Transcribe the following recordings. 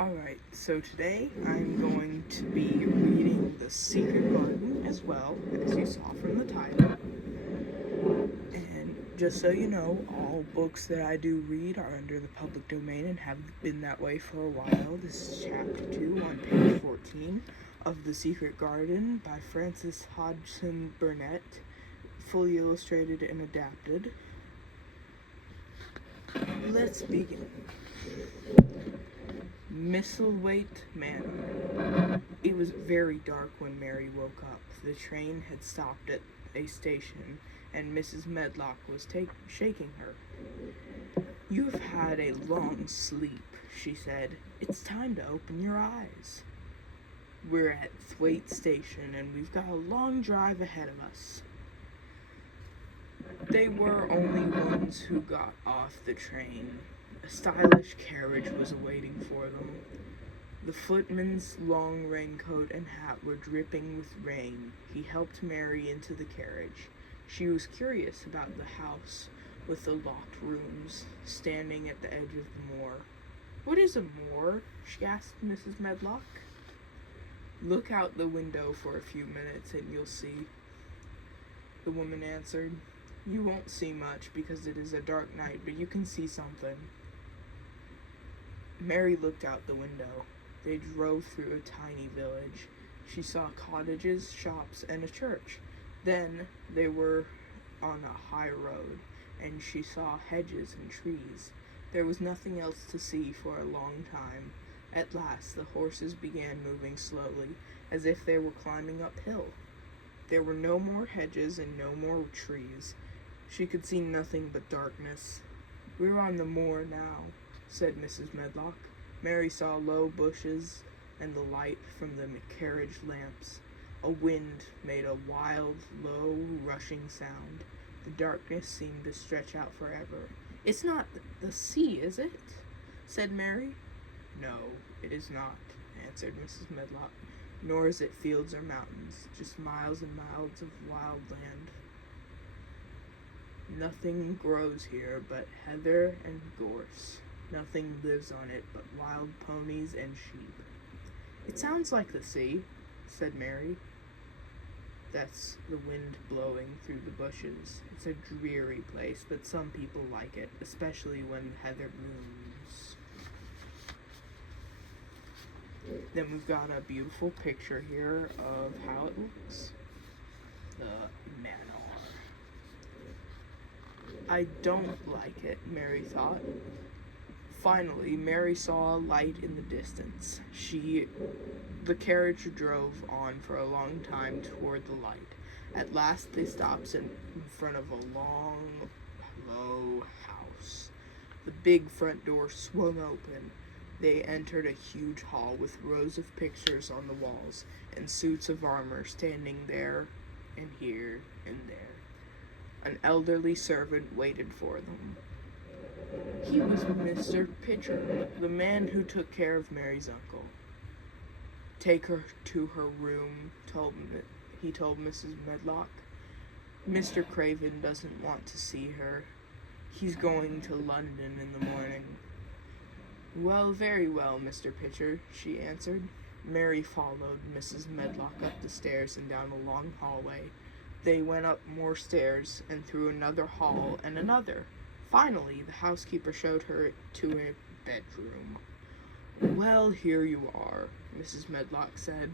Alright, so today I'm going to be reading The Secret Garden as well, as you saw from the title. And just so you know, all books that I do read are under the public domain and have been that way for a while. This is chapter 2 on page 14 of The Secret Garden by Frances Hodgson Burnett, fully illustrated and adapted. Let's begin. Misselthwaite Manor. It was very dark when Mary woke up. The train had stopped at a station, and Mrs. Medlock was shaking her. "You have had a long sleep," she said. "It's time to open your eyes. We're at Thwaite Station, and we've got a long drive ahead of us." They were only ones who got off the train. A stylish carriage was awaiting for them. The footman's long raincoat and hat were dripping with rain. He helped Mary into the carriage. She was curious about the house with the locked rooms, standing at the edge of the moor. "What is a moor?" she asked Mrs. Medlock. "Look out the window for a few minutes and you'll see," the woman answered. "You won't see much because it is a dark night, but you can see something." Mary looked out the window. They drove through a tiny village. She saw cottages, shops, and a church. Then they were on a high road, and she saw hedges and trees. There was nothing else to see for a long time. At last the horses began moving slowly, as if they were climbing uphill. There were no more hedges and no more trees. She could see nothing but darkness. "We're on the moor now," said Mrs. Medlock. Mary saw low bushes and the light from the carriage lamps. A wind made a wild, low, rushing sound. The darkness seemed to stretch out forever. "It's not the sea, is it?" said Mary. "No, it is not," answered Mrs. Medlock. "Nor is it fields or mountains, just miles and miles of wild land. Nothing grows here but heather and gorse. Nothing lives on it but wild ponies and sheep." "It sounds like the sea," said Mary. "That's the wind blowing through the bushes. It's a dreary place, but some people like it, especially when heather blooms." Then we've got a beautiful picture here of how it looks. The manor. "I don't like it," Mary thought. Finally, Mary saw a light in the distance. The carriage drove on for a long time toward the light. At last they stopped in front of a long, low house. The big front door swung open. They entered a huge hall with rows of pictures on the walls and suits of armor standing there and here and there. An elderly servant waited for them. He was Mr. Pitcher, the man who took care of Mary's uncle. "Take her to her room," he told Mrs. Medlock. "Mr. Craven doesn't want to see her. He's going to London in the morning." "Well, very well, Mr. Pitcher," she answered. Mary followed Mrs. Medlock up the stairs and down a long hallway. They went up more stairs and through another hall and another. Finally, the housekeeper showed her to a bedroom. "Well, here you are," Mrs. Medlock said.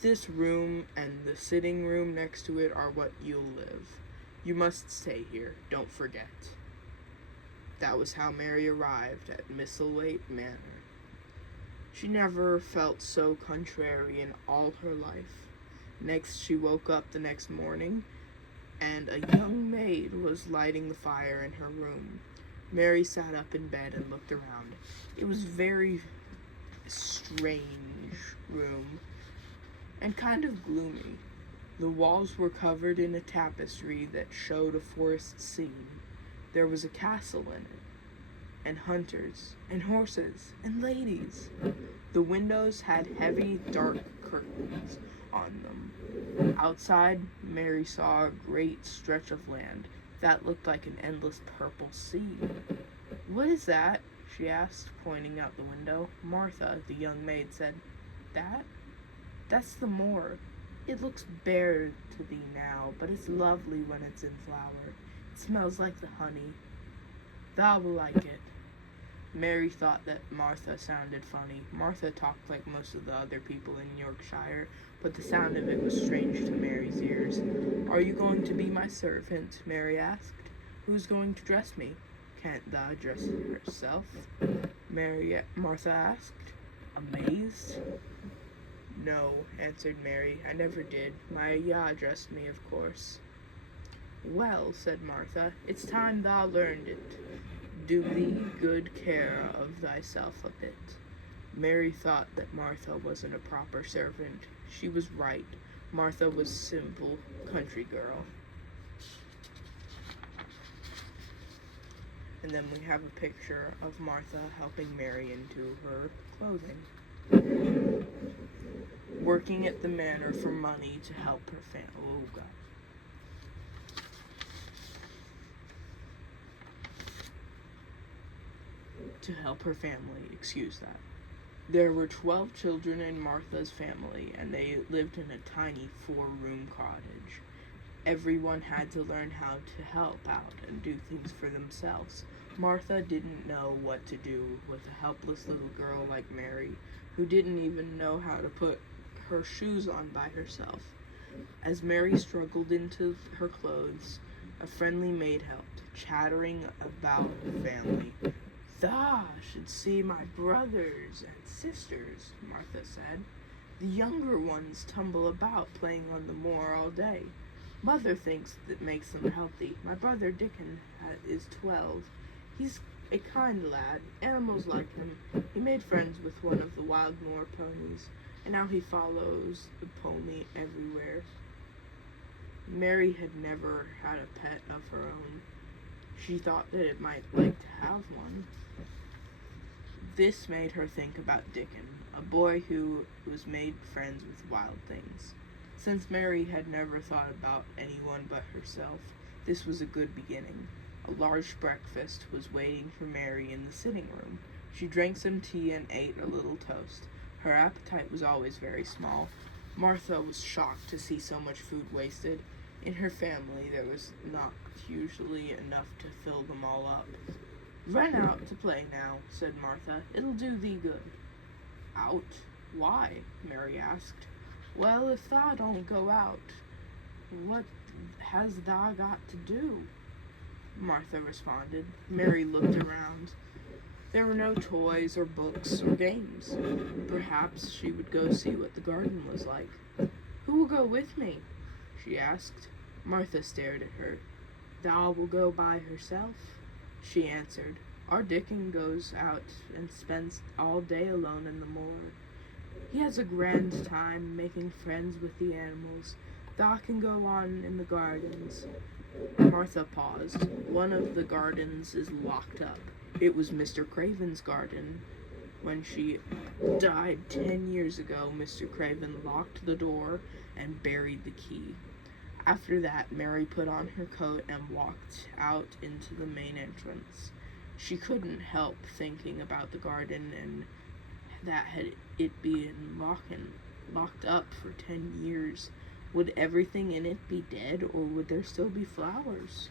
"This room and the sitting room next to it are what you'll live. You must stay here, don't forget." That was how Mary arrived at Misselthwaite Manor. She never felt so contrary in all her life. Next, she woke up the next morning, and a young maid was lighting the fire in her room. Mary sat up in bed and looked around. It was a very strange room, and kind of gloomy. The walls were covered in a tapestry that showed a forest scene. There was a castle in it, and hunters, and horses, and ladies. The windows had heavy, dark curtains on them. Outside, Mary saw a great stretch of land that looked like an endless purple sea. "What is that?" she asked, pointing out the window. Martha, the young maid, said, That? That's the moor. It looks bare to thee now, but it's lovely when it's in flower. It smells like the honey. Thou will like it. Mary thought that Martha sounded funny. Martha talked like most of the other people in Yorkshire, but the sound of it was strange to Mary's ears. Are you going to be my servant? Mary asked. Who's going to dress me? Can't thou dress herself? Martha asked, amazed. No, answered Mary, I never did. My ayah dressed me, of course. Well, said Martha, it's time thou learned it. Do thee good care of thyself a bit. Mary thought that Martha wasn't a proper servant. She was right. Martha was simple country girl. And then we have a picture of Martha helping Mary into her clothing. Working at the manor for money to help her family. Oh, God. To help her family, excuse that. There were 12 children in Martha's family, and they lived in a tiny 4-room cottage. Everyone had to learn how to help out and do things for themselves. Martha didn't know what to do with a helpless little girl like Mary, who didn't even know how to put her shoes on by herself. As Mary struggled into her clothes, a friendly maid helped, chattering about the family. Thou should see my brothers and sisters, Martha said. The younger ones tumble about playing on the moor all day. Mother thinks that makes them healthy. My brother Dickon is 12. He's a kind lad. Animals like him. He made friends with one of the wild moor ponies, and now he follows the pony everywhere. Mary had never had a pet of her own. She thought that it might like to have one. This made her think about Dickon, a boy who was made friends with wild things. Since Mary had never thought about anyone but herself, this was a good beginning. A large breakfast was waiting for Mary in the sitting room. She drank some tea and ate a little toast. Her appetite was always very small. Martha was shocked to see so much food wasted. In her family, there was not usually enough to fill them all up. Run out to play now, said Martha. It'll do thee good. Out? Why? Mary asked. Well, if thou don't go out, what has thou got to do? Martha responded. Mary looked around. There were no toys or books or games. Perhaps she would go see what the garden was like. Who will go with me? She asked. Martha stared at her. Thou will go by herself? She answered. Our Dickon goes out and spends all day alone in the moor. He has a grand time making friends with the animals. Thou can go on in the gardens. Martha paused. One of the gardens is locked up. It was Mr. Craven's garden. When she died 10 years ago, Mr. Craven locked the door and buried the key. After that, Mary put on her coat and walked out into the main entrance. She couldn't help thinking about the garden and that had it been locked up for 10 years. Would everything in it be dead, or would there still be flowers?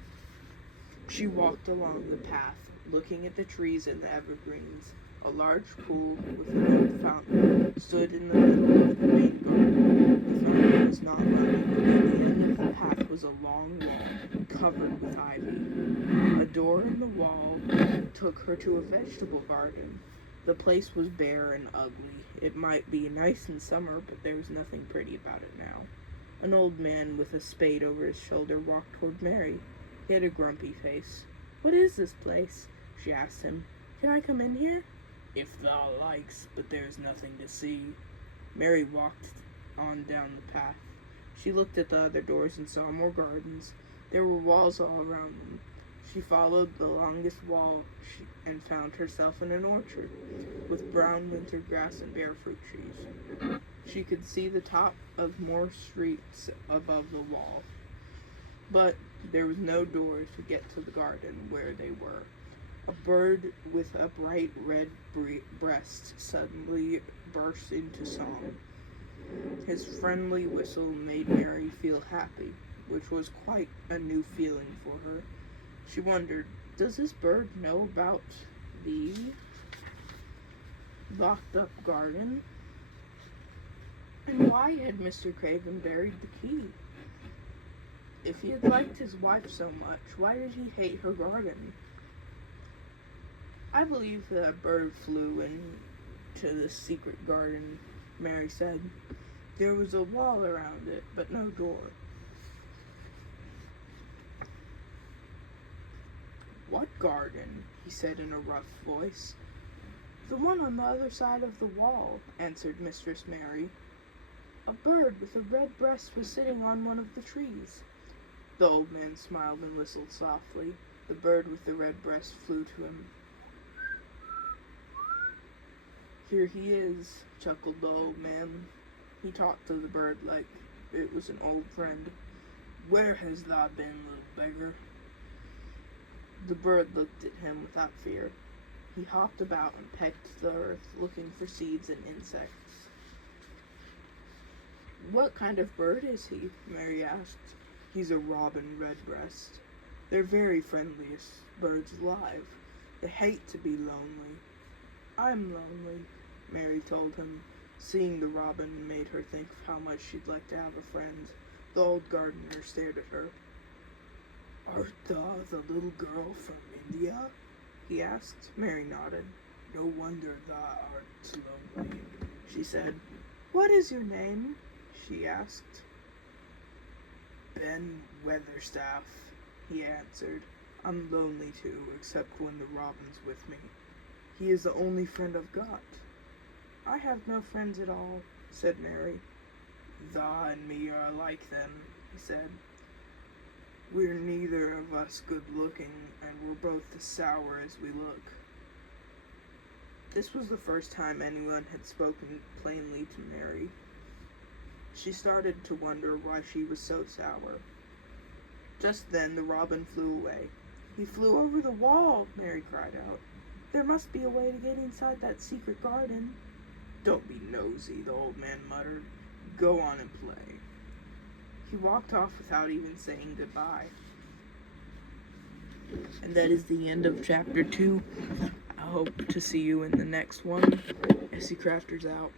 She walked along the path, looking at the trees and the evergreens. A large pool with an old fountain stood in the middle of the main garden. The fountain was not running, but at the end of the path was a long wall covered with ivy. A door in the wall took her to a vegetable garden. The place was bare and ugly. It might be nice in summer, but there was nothing pretty about it now. An old man with a spade over his shoulder walked toward Mary. He had a grumpy face. What is this place? She asked him. Can I come in here? If thou likes, but there is nothing to see. Mary walked on down the path. She looked at the other doors and saw more gardens. There were walls all around them. She followed the longest wall and found herself in an orchard with brown winter grass and bare fruit trees. She could see the top of more streets above the wall, but there was no door to get to the garden where they were. A bird with a bright red breast suddenly burst into song. His friendly whistle made Mary feel happy, which was quite a new feeling for her. She wondered, does this bird know about the locked up garden? And why had Mr. Craven buried the key? If he had liked his wife so much, why did he hate her garden? I believe that bird flew into the secret garden, Mary said. There was a wall around it, but no door. What garden? He said in a rough voice. The one on the other side of the wall, answered Mistress Mary. A bird with a red breast was sitting on one of the trees. The old man smiled and whistled softly. The bird with the red breast flew to him. Here he is, chuckled the old man. He talked to the bird like it was an old friend. Where has thou been, little beggar? The bird looked at him without fear. He hopped about and pecked the earth, looking for seeds and insects. What kind of bird is he? Mary asked. He's a robin redbreast. They're very friendliest birds alive. They hate to be lonely. I'm lonely, Mary told him. Seeing the robin made her think of how much she'd like to have a friend. The old gardener stared at her. Art thou the little girl from India? He asked. Mary nodded. No wonder thou art lonely, she said. What is your name? She asked. Ben Weatherstaff, he answered. I'm lonely too, except when the robin's with me. He is the only friend I've got. I have no friends at all, said Mary. Thou and me are alike then, he said. We're neither of us good looking, and we're both as sour as we look. This was the first time anyone had spoken plainly to Mary. She started to wonder why she was so sour. Just then the robin flew away. He flew over the wall, Mary cried out. There must be a way to get inside that secret garden. Don't be nosy, the old man muttered. Go on and play. He walked off without even saying goodbye. And that is the end of chapter 2. I hope to see you in the next one. SC Crafters out.